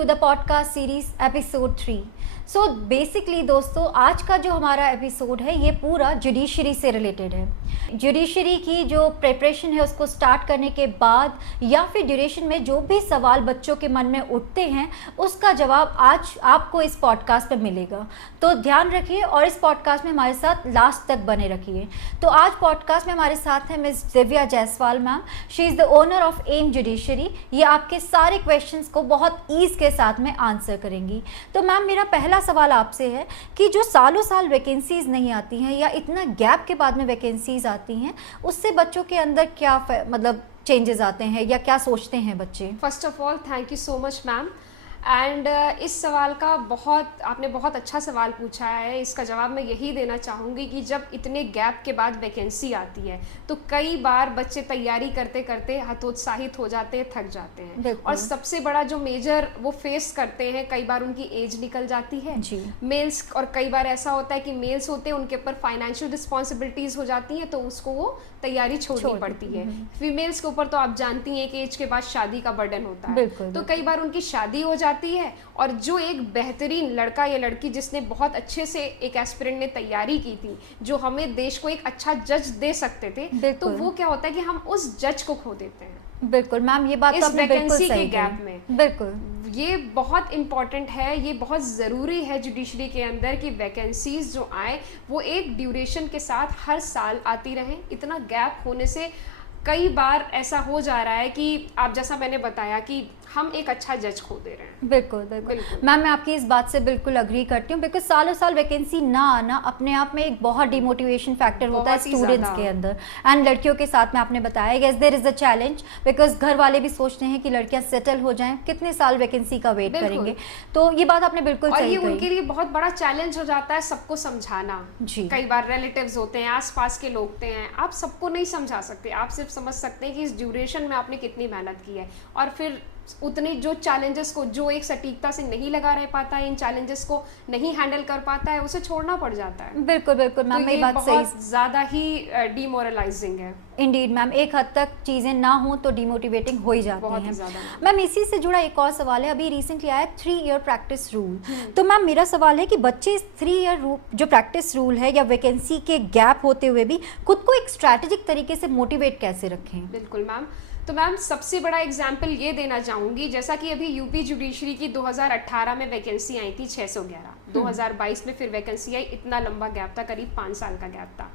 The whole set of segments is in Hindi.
To the podcast series episode 3। So basically दोस्तों, आज का जो हमारा एपिसोड है ये पूरा जुडिशरी से रिलेटेड है। जुडिशरी की जो प्रिपरेशन है उसको स्टार्ट करने के बाद या फिर ड्यूरेशन में जो भी सवाल बच्चों के मन में उठते हैं उसका जवाब आज आपको इस पॉडकास्ट में मिलेगा। तो ध्यान रखिए और इस पॉडकास्ट में हमारे साथ लास्ट तक बने रखिए। तो आज पॉडकास्ट में हमारे साथ है miss Divya Jaiswal ma'am. She is the owner of M judiciary. ये आपके सारे क्वेश्चंस को बहुत ईज के साथ में आंसर करेंगी। तो मैम, मेरा पहला सवाल आपसे है कि जो सालों साल वैकेंसीज नहीं आती हैं या इतना गैप के बाद में वैकेंसीज आती हैं, उससे बच्चों के अंदर क्या मतलब चेंजेस आते हैं या क्या सोचते हैं बच्चे? First of all thank you so much ma'am. And इस सवाल का आपने बहुत अच्छा सवाल पूछा है। इसका जवाब मैं यही देना चाहूँगी कि जब इतने गैप के बाद वैकेंसी आती है तो कई बार बच्चे तैयारी करते करते हतोत्साहित हो जाते हैं, थक जाते हैं। और सबसे बड़ा जो मेजर वो फेस करते हैं, कई बार उनकी एज निकल जाती है मेल्स, और कई बार ऐसा होता है कि मेल्स होते हैं उनके ऊपर फाइनेंशियल रिस्पॉन्सिबिलिटीज़ हो जाती हैं तो उसको वो तैयारी छोड़नी पड़ती है। फीमेल्स के ऊपर तो आप जानती हैं कि एज के बाद शादी का बर्डन होता है, तो कई बार उनकी शादी हो जाती है और जो एक बेहतरीन लड़का या लड़की जिसने बहुत अच्छे से एक एस्पिरेंट ने तैयारी की थी, जो हमें देश को एक अच्छा जज दे सकते थे, तो वो क्या होता है कि हम उस जज को खो देते हैं। बिल्कुल मैम, ये बात इस तो आपने बिल्कुल सही के गैप में बिल्कुल ये बहुत इंपॉर्टेंट है, ये बहुत ज़रूरी है जुडिशरी के अंदर कि वैकेंसीज जो आए वो एक ड्यूरेशन के साथ हर साल आती रहें। इतना गैप होने से कई बार ऐसा हो जा रहा है कि आप जैसा मैंने बताया कि हम एक अच्छा जज खो दे रहे हैं। बिल्कुल मैम, मैं आपकी इस बात से बिल्कुल अग्री करती हूँ, बिकॉज सालों साल वैकेंसी ना आना अपने आप में एक बहुत डिमोटिवेशन फैक्टर होता है स्टूडेंट्स के अंदर। एंड लड़कियों के साथ में आपने बताया yes there is a challenge, because घर वाले भी सोचते हैं कि लड़कियां सेटल हो जाएं, कितने साल वैकेंसी का वेट करेंगे। तो ये बात आपने बिल्कुल सही कही। उनके लिए बहुत बड़ा चैलेंज हो जाता है सबको समझाना। कई बार रिलेटिव्स होते हैं, आसपास के लोग होते हैं, आप सबको नहीं समझा सकते, आप सिर्फ समझ सकते हैं कि इस ड्यूरेशन में आपने कितनी मेहनत की है। और फिर उतने जो चैलेंजेस को जो एक सटीकता से नहीं लगा रह पाता है, इन चैलेंजेस को नहीं हैंडल कर पाता है, उसे छोड़ना पड़ जाता है। बिल्कुल मैम, तो ये बात बहुत ज़्यादा ही डिमोरलाइजिंग है। इंडीड मैम, एक हद तक चीज़ें ना हो तो डिमोटिवेटिंग हो ही जाती हैं। मैम, इसी से जुड़ा एक और सवाल है, अभी रिसेंटली आया 3 ईयर प्रैक्टिस रूल। तो मैम, मेरा सवाल है कि बच्चे इस 3 ईयर जो प्रैक्टिस रूल है या वैकेंसी के गैप होते हुए भी खुद को एक स्ट्रैटेजिक तरीके से मोटिवेट कैसे रखें? बिल्कुल मैम। तो मैम, सबसे बड़ा एग्जाम्पल ये देना चाहूँगी, जैसा कि अभी यूपी जुडिशरी की 2018 में वैकेंसी आई थी 611, 2022 में फिर वैकेंसी आई। इतना लंबा गैप था, करीब 5 साल का गैप था।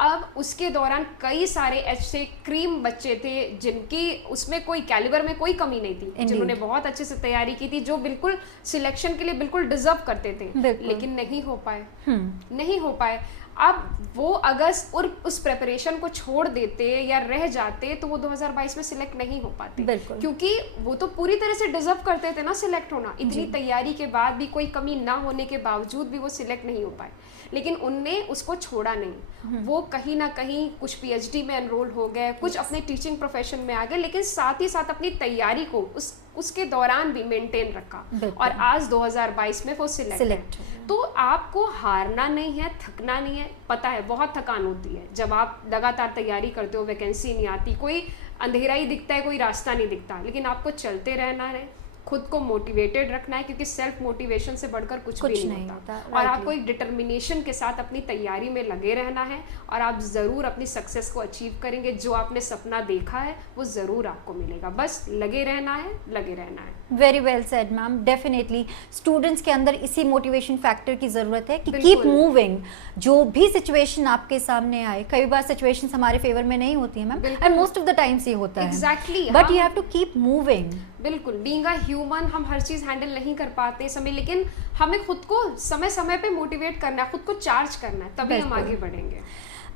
अब उसके दौरान कई सारे ऐसे क्रीम बच्चे थे जिनकी उसमें कोई कैलिबर में कोई कमी नहीं थी, जिन्होंने बहुत अच्छे से तैयारी की थी, जो बिल्कुल सिलेक्शन के लिए बिल्कुल डिजर्व करते थे, लेकिन नहीं हो पाए। अब वो अगर उस प्रेपरेशन को छोड़ देते या रह जाते तो वो 2022 में सिलेक्ट नहीं हो पाते, क्योंकि वो तो पूरी तरह से डिजर्व करते थे ना सिलेक्ट होना। इतनी तैयारी के बाद भी, कोई कमी ना होने के बावजूद भी वो सिलेक्ट नहीं हो पाए, लेकिन उनने उसको छोड़ा नहीं। वो कहीं ना कहीं कुछ पीएचडी में एनरोल हो गए, कुछ अपने टीचिंग प्रोफेशन में आ गए, लेकिन साथ ही साथ अपनी तैयारी को उसके दौरान भी मेंटेन रखा, और आज 2022 में वो सिलेक्ट है। तो आपको हारना नहीं है, थकना नहीं है। पता है बहुत थकान होती है जब आप लगातार तैयारी करते हो, वैकेंसी नहीं आती, कोई अंधेरा ही दिखता है, कोई रास्ता नहीं दिखता, लेकिन आपको चलते रहना है, खुद को मोटिवेटेड रखना है, क्योंकि सेल्फ मोटिवेशन से बढ़कर कुछ भी नहीं होता। और आपको एक डिटर्मिनेशन के साथ अपनी तैयारी में लगे रहना है, और आप ज़रूर अपनी सक्सेस को अचीव करेंगे। जो आपने सपना देखा है वो ज़रूर आपको मिलेगा, बस लगे रहना है। Very well said ma'am. Definitely students के अंदर इसी मोटिवेशन फैक्टर की ज़रूरत है कि कीप मूविंग। जो भी सिचुएशन आपके सामने आए, कई बार सिचुएशंस हमारे फेवर में नहीं होती है ma'am, and most of the times ये होता है। Exactly, but you have to keep moving. बिल्कुल, बीइंग अ ह्यूमन हम हर चीज़ हैंडल नहीं कर पाते समय, लेकिन हमें खुद को समय समय पे मोटिवेट करना है, खुद को चार्ज करना है, तभी हम आगे बढ़ेंगे।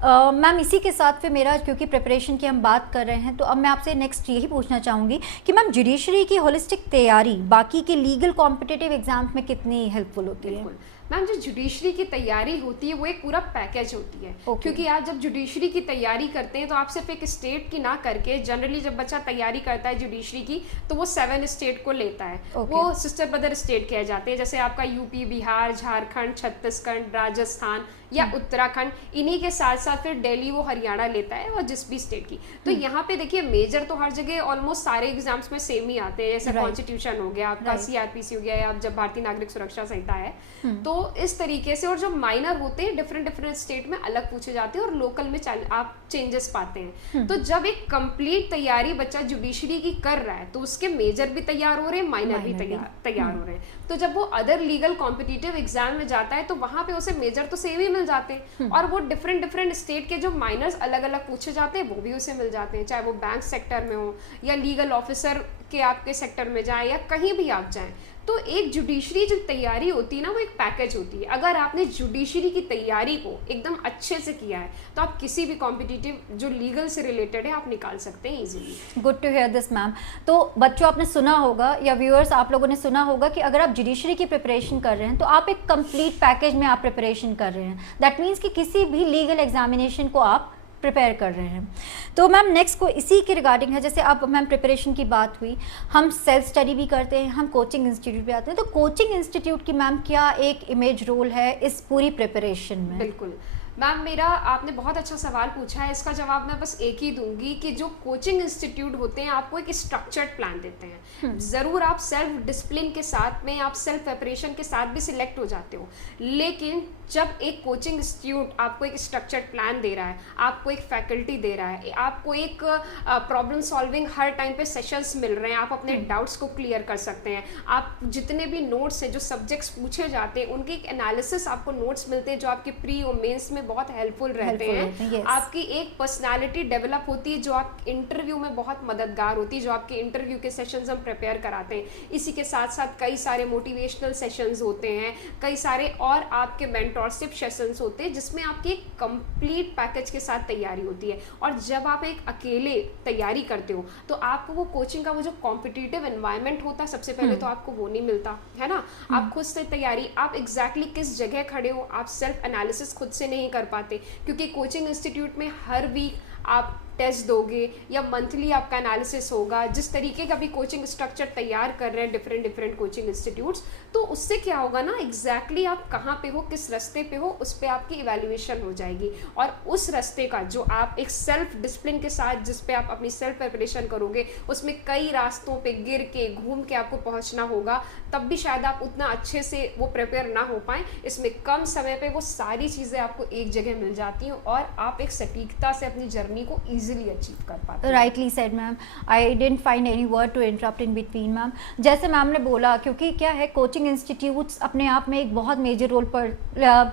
मैम, इसी के साथ फिर मेरा, क्योंकि प्रिपरेशन की हम बात कर रहे हैं, तो अब मैं आपसे नेक्स्ट यही पूछना चाहूँगी कि मैम, जुडिशरी की होलिस्टिक तैयारी बाकी के लीगल कॉम्पिटिटिव एग्जाम्स में कितनी हेल्पफुल होती है? मैम जो जुडिशरी की तैयारी होती है वो एक पूरा पैकेज होती है। Okay. क्योंकि आप जब जुडिशरी की तैयारी करते हैं तो आप सिर्फ एक स्टेट की ना करके, जनरली जब बच्चा तैयारी करता है जुडिशरी की तो वो 7 स्टेट को लेता है। Okay. वो सिस्टर ब्रदर स्टेट कहे जाते हैं, जैसे आपका यूपी, बिहार, झारखंड, छत्तीसगढ़, राजस्थान या उत्तराखंड, इन्हीं के साथ साथ फिर दिल्ली वो हरियाणा लेता है और जिस भी स्टेट की। तो यहाँ पे देखिए मेजर तो हर जगह ऑलमोस्ट सारे एग्जाम्स में सेम ही आते हैं, जैसे कॉन्स्टिट्यूशन हो गया आपका, सीआरपीसी हो गया, या आप जब भारतीय नागरिक सुरक्षा संहिता है, तो इस तरीके से। और जो माइनर होते हैं डिफरेंट डिफरेंट स्टेट में अलग पूछे जाते हैं और लोकल में आप चेंजेस पाते हैं। तो जब एक कंप्लीट तैयारी बच्चा जुडिशरी की कर रहा है तो उसके मेजर भी तैयार हो रहे हैं, माइनर भी तैयार हो रहे हैं। तो जब वो अदर लीगल कॉम्पिटिटिव एग्जाम में जाता है तो वहां पे उसे मेजर तो सेम ही मिल जाते हैं, और वो डिफरेंट डिफरेंट स्टेट के जो माइनर्स अलग अलग पूछे जाते हैं वो भी उसे मिल जाते हैं, चाहे वो बैंक सेक्टर में हो या लीगल ऑफिसर के आपके सेक्टर में जाए या कहीं भी आप जाएं। तो एक जुडिशरी जो तैयारी होती है ना, वो एक पैकेज होती है। अगर आपने जुडिशरी की तैयारी को एकदम अच्छे से किया है तो आप किसी भी कॉम्पिटिटिव जो लीगल से रिलेटेड है आप निकाल सकते हैं easily. Good to hear this ma'am. तो बच्चों आपने सुना होगा या व्यूअर्स आप लोगों ने सुना होगा कि अगर आप जुडिशरी की प्रिपरेशन कर रहे हैं तो आप एक कंप्लीट पैकेज में आप प्रिपरेशन कर रहे हैं। दैट मीन्स कि किसी भी लीगल एग्जामिनेशन को आप प्रिपेयर कर रहे हैं। तो मैम नेक्स्ट को इसी के रिगार्डिंग है, जैसे अब मैम प्रिपरेशन की बात हुई, हम सेल्फ स्टडी भी करते हैं, हम कोचिंग इंस्टीट्यूट भी आते हैं, तो कोचिंग इंस्टीट्यूट की मैम क्या एक इमेज रोल है इस पूरी प्रिपरेशन में? बिल्कुल मैम, मेरा आपने बहुत अच्छा सवाल पूछा है। इसका जवाब मैं बस एक ही दूंगी कि जो कोचिंग इंस्टीट्यूट होते हैं आपको एक स्ट्रक्चर्ड प्लान देते हैं। ज़रूर आप सेल्फ डिसिप्लिन के साथ में, आप सेल्फ प्रिपरेशन के साथ भी सिलेक्ट हो जाते हो, लेकिन जब एक कोचिंग इंस्टीट्यूट आपको एक स्ट्रक्चर्ड प्लान दे रहा है, आपको एक फैकल्टी दे रहा है, आपको एक प्रॉब्लम सॉल्विंग हर टाइम पे सेशंस मिल रहे हैं, आप अपने डाउट्स को क्लियर कर सकते हैं, आप जितने भी नोट्स हैं, जो सब्जेक्ट्स पूछे जाते हैं उनकी एक एनालिसिस आपको नोट्स मिलते हैं जो आपके प्री और मेंस में बहुत हेल्पफुल रहते हैं। yes. आपकी एक पर्सनालिटी डेवलप होती है जो आप इंटरव्यू में बहुत मददगार होती है, जो आपके इंटरव्यू के सेशंस हम प्रिपेयर कराते हैं। इसी के साथ साथ कई सारे मोटिवेशनल सेशंस होते हैं, कई सारे और आपके मेंटरशिप सेशंस होते हैं जिसमें आपकी एक कंप्लीट पैकेज के साथ तैयारी होती है। और जब आप एक अकेले तैयारी करते हो तो आपको वो कोचिंग का वो जो कॉम्पिटिटिव एनवायरनमेंट होता है, सबसे पहले तो आपको वो नहीं मिलता है ना। आप खुद से तैयारी, आप एग्जैक्टली किस जगह खड़े हो, आप सेल्फ एनालिसिस खुद से नहीं कर पाते, क्योंकि कोचिंग इंस्टीट्यूट में हर वीक आप टेस्ट दोगे या मंथली आपका एनालिसिस होगा। जिस तरीके का भी कोचिंग स्ट्रक्चर तैयार कर रहे हैं डिफरेंट कोचिंग इंस्टीट्यूट्स, तो उससे क्या होगा ना, एग्जैक्टली आप कहाँ पे हो, किस रास्ते पे हो, उस पर आपकी इवैल्यूएशन हो जाएगी। और उस रास्ते का जो आप एक सेल्फ डिसिप्लिन के साथ जिस पे आप अपनी सेल्फ प्रिपरेशन करोगे, उसमें कई रास्तों पे गिर के घूम के आपको पहुंचना होगा, तब भी शायद आप उतना अच्छे से वो प्रिपेयर ना हो पाए। इसमें कम समय पे वो सारी चीज़ें आपको एक जगह मिल जाती हैं और आप एक सटीकता से अपनी जर्नी को इजीली अचीव कर पाते हैं। Rightly said ma'am, I didn't find any word to interrupt in between ma'am. जैसे मैम ने बोला, क्योंकि क्या है, कोचिंग इंस्टीट्यूट्स अपने आप में एक बहुत मेजर रोल पर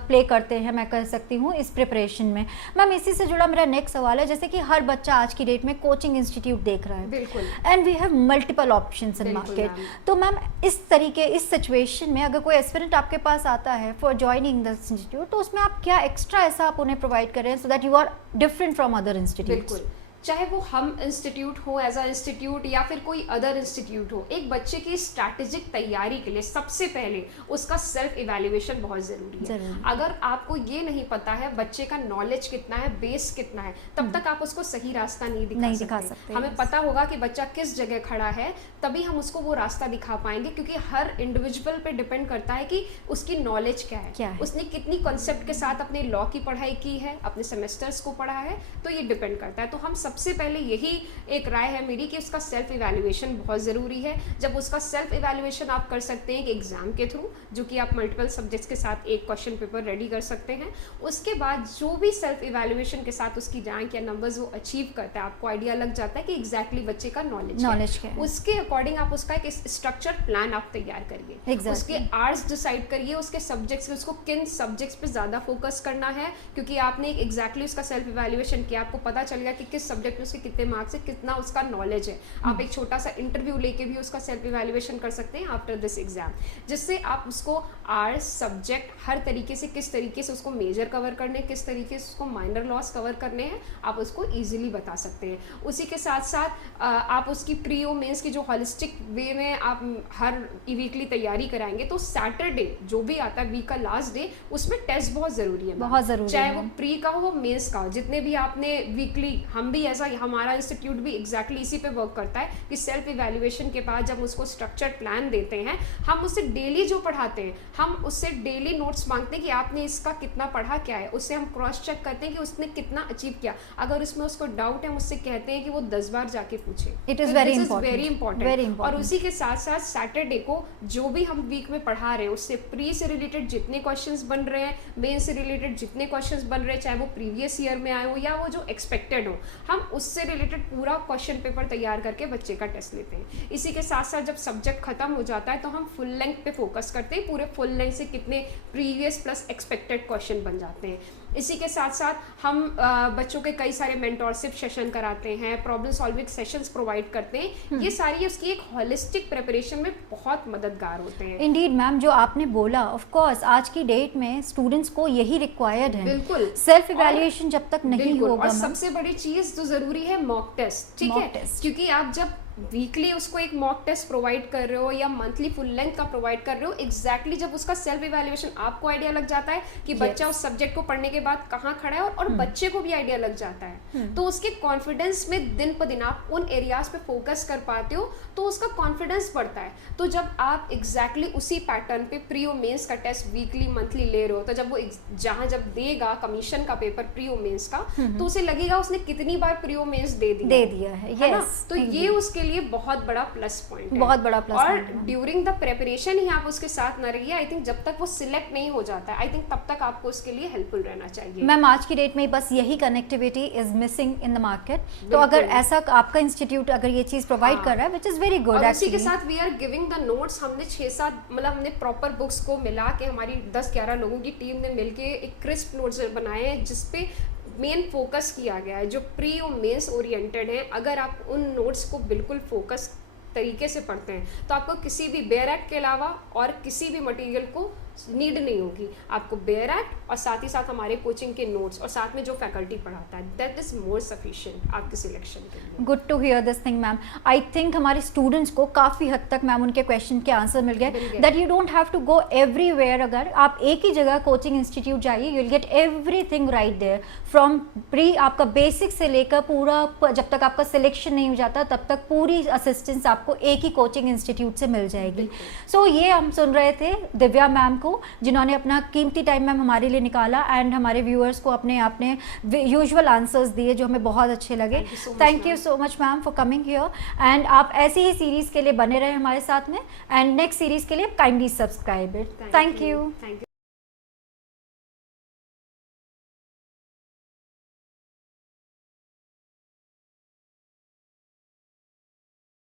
प्ले करते हैं, मैं कह सकती हूँ इस प्रिपरेशन में। मैम इसी से जुड़ा मेरा नेक्स्ट सवाल है, जैसे कि हर बच्चा आज की डेट में कोचिंग इंस्टीट्यूट देख रहा है, बिल्कुल, and we have multiple options in market. तो मैम इस तरीके, इस सिचुएशन में अगर कोई एस्पिरेंट आपके पास आता है फॉर ज्वाइनिंग द इंस्टीट्यूट, तो उसमें आप क्या एक्स्ट्रा ऐसा आप उन्हें प्रोवाइड कर रहे हैं so that you are different from other institutes? बिल्कुल, चाहे वो हम इंस्टीट्यूट हो एज अ इंस्टीट्यूट या फिर कोई अदर इंस्टीट्यूट हो, एक बच्चे की स्ट्रैटेजिक तैयारी के लिए सबसे पहले उसका सेल्फ इवैल्यूएशन बहुत ज़रूरी है। अगर आपको ये नहीं पता है बच्चे का नॉलेज कितना है, बेस कितना है, तब तक आप उसको सही रास्ता नहीं दिखा सकते। हमें पता होगा कि बच्चा किस जगह खड़ा है, तभी हम उसको वो रास्ता दिखा पाएंगे, क्योंकि हर इंडिविजुअल पे डिपेंड करता है कि उसकी नॉलेज क्या है, उसने कितनी कॉन्सेप्ट के साथ अपने लॉ की पढ़ाई की है, अपने सेमेस्टर्स को पढ़ा है, तो ये डिपेंड करता है। तो हम सबसे पहले यही एक राय है मेरी कि उसका सेल्फ इवैल्यूएशन बहुत ज़रूरी है। जब उसका सेल्फ इवैल्यूएशन आप कर सकते हैं कि एग्जाम के थ्रू, जो कि आप मल्टीपल सब्जेक्ट्स के साथ एक क्वेश्चन पेपर रेडी कर सकते हैं, उसके बाद जो भी सेल्फ इवैल्यूएशन के साथ उसकी रैंक या नंबर्स वो अचीव करता है, आपको आइडिया लग जाता है कि एग्जैक्टली बच्चे का नॉलेज है। उसके अकॉर्डिंग आप उसका एक स्ट्रक्चर प्लान आप तैयार करिए, उसके आर्ट्स डिसाइड करिए, उसके सब्जेक्ट्स, उसको किन सब्जेक्ट्स पे ज़्यादा फोकस करना है, क्योंकि आपने एग्जैक्टली उसका सेल्फ इवैल्यूएशन किया, आपको पता चल गया कि किस सब्जेक्ट में उसके कितने मार्क्स है, कितना उसका नॉलेज है। आप एक छोटा सा इंटरव्यू लेके भी उसका सेल्फ इवैल्यूएशन कर सकते हैं आफ्टर दिस एग्जाम, जिससे आप उसको आर्ट्स सब्जेक्ट हर तरीके से, किस तरीके से उसको मेजर कवर करने, किस तरीके से उसको माइनर लॉस कवर करने हैं, आप उसको ईजिली बता सकते हैं। उसी के साथ साथ आप उसकी प्री और मेंस की जो हॉलिस्टिक वे में आप हर वीकली तैयारी कराएंगे, तो सैटरडे जो भी आता है वीक का लास्ट डे, उसमें टेस्ट बहुत ज़रूरी है, बहुत ज़रूरी चाहे है। वो प्री का हो मेंस का हो। जितने भी आपने वीकली, हम भी ऐसा, हमारा इंस्टीट्यूट भी एग्जैक्टली इसी पे वर्क करता है कि सेल्फ इवैल्यूएशन के बाद जब उसको स्ट्रक्चर्ड प्लान देते हैं, हम उससे डेली जो पढ़ाते हैं, हम उससे डेली नोट्स मांगते हैं कि आपने इसका कितना पढ़ा, क्या है, उससे हम क्रॉस चेक करते हैं कि उसने कितना अचीव किया। अगर उसमें उसको डाउट है, मुझसे कहते हैं कि वो 10 बार जाके पूछे। It is very very important. Important. और उसी के साथ साथ सैटरडे को जो भी हम वीक में पढ़ा रहे हैं, उससे प्री से रिलेटेड जितने क्वेश्चंस बन रहे हैं, मेन से रिलेटेड जितने क्वेश्चंस बन रहे हैं, चाहे वो प्रीवियस ईयर में आए हो या वो जो एक्सपेक्टेड हो, हम उससे रिलेटेड पूरा क्वेश्चन पेपर तैयार करके बच्चे का टेस्ट लेते हैं। इसी के साथ साथ जब सब्जेक्ट खत्म हो जाता है तो हम फुल लेंथ पे फोकस करते हैं, पूरे फुल लेंथ से कितने प्रीवियस प्लस एक्सपेक्टेड क्वेश्चन बन जाते हैं। इसी के साथ साथ हम बच्चों के कई सारे मेंटोरशिप सेशन कराते हैं, प्रॉब्लम सॉल्विंग सेशंस प्रोवाइड करते हैं। ये सारी उसकी एक होलिस्टिक प्रिपरेशन में बहुत मददगार होते हैं। इंडीड मैम, जो आपने बोला, ऑफ कोर्स आज की डेट में स्टूडेंट्स को यही रिक्वायर्ड है। बिल्कुल, सेल्फ इवैल्यूएशन जब तक नहीं होगा। और सबसे बड़ी चीज जो जरूरी है मॉक टेस्ट, ठीक है, क्योंकि आप जब वीकली उसको एक मॉक टेस्ट प्रोवाइड कर रहे हो या मंथली फुल लेंथ का प्रोवाइड कर रहे हो, एग्जैक्टली जब उसका सेल्फ इवैल्यूएशन आपको आइडिया लग जाता है कि बच्चा उस सब्जेक्ट को पढ़ने के बाद कहाँ खड़ा है, और बच्चे को भी आइडिया लग जाता है, तो उसके कॉन्फिडेंस में दिन पर दिन आप उन एरियाज पे फोकस कर पाते हो, तो उसका कॉन्फिडेंस बढ़ता है। तो जब आप एग्जैक्टली उसी पैटर्न पे प्री और मेंस का टेस्ट वीकली मंथली ले रहे हो, तो जब वो जब देगा कमीशन का पेपर प्री और मेंस का, तो उसे लगेगा उसने कितनी बार प्री और मेंस दे दिया है। यस, तो ये उसके लिए बहुत बड़ा प्लस पॉइंट है, बहुत बड़ा प्लस और पॉइंट है। ड्यूरिंग द प्रिपरेशन ही आप उसके साथ न रहिए। आई थिंक जब तक वो सिलेक्ट नहीं हो जाता है, आई थिंक तब तक आपको उसके लिए हेल्पफुल रहना चाहिए। मैम, आज की डेट में बस यही connectivity is missing in the market. तो अगर ऐसा आपका इंस्टीट्यूट अगर ये चीज प्रोवाइड कर रहा है, विच इज वेरी गुड। उसी के साथ we are giving the notes. हमने 6-7 मतलब हमने प्रॉपर बुक्स को मिला के, हमारी 10-11 लोगों की टीम ने मिलके एक क्रिस्प नोट्स बनाए हैं, जिसपे मेन फोकस किया गया है, जो प्री और मेंस ओरिएंटेड है। अगर आप उन नोट्स को बिल्कुल फोकस तरीके से पढ़ते हैं, तो आपको किसी भी बेयर एक्ट के अलावा और किसी भी मटेरियल को नीड नहीं होगी। आपको बेयर एक्ट और साथ ही साथ हमारे कोचिंग के नोट्स और साथ में जो फैकल्टी पढ़ाता है, दैट इज मोर सफिशिएंट आपके सिलेक्शन के लिए। Good to hear this thing ma'am. I think हमारे स्टूडेंट्स को काफ़ी हद तक मैम उनके क्वेश्चन के आंसर मिल गए, that you don't have to go everywhere. अगर आप एक ही जगह कोचिंग इंस्टीट्यूट जाइए, you will get everything right there, from pre आपका बेसिक से लेकर पूरा, जब तक आपका सिलेक्शन नहीं हो जाता तब तक पूरी असिस्टेंस आपको एक ही कोचिंग इंस्टीट्यूट से मिल जाएगी। सो ये हम सुन रहे थे दिव्या मैम को, जिन्होंने अपना कीमती टाइम मैम हमारे लिए निकाला, एंड हमारे व्यूअर्स को अपने यूजुअल आंसर्स दिए जो हमें बहुत अच्छे लगे। Thank you so much ma'am for coming here, and आप ऐसी ही सीरीज़ के लिए बने रहे हमारे साथ में, एंड नेक्स्ट सीरीज़ के लिए kindly subscribe it. Thank you.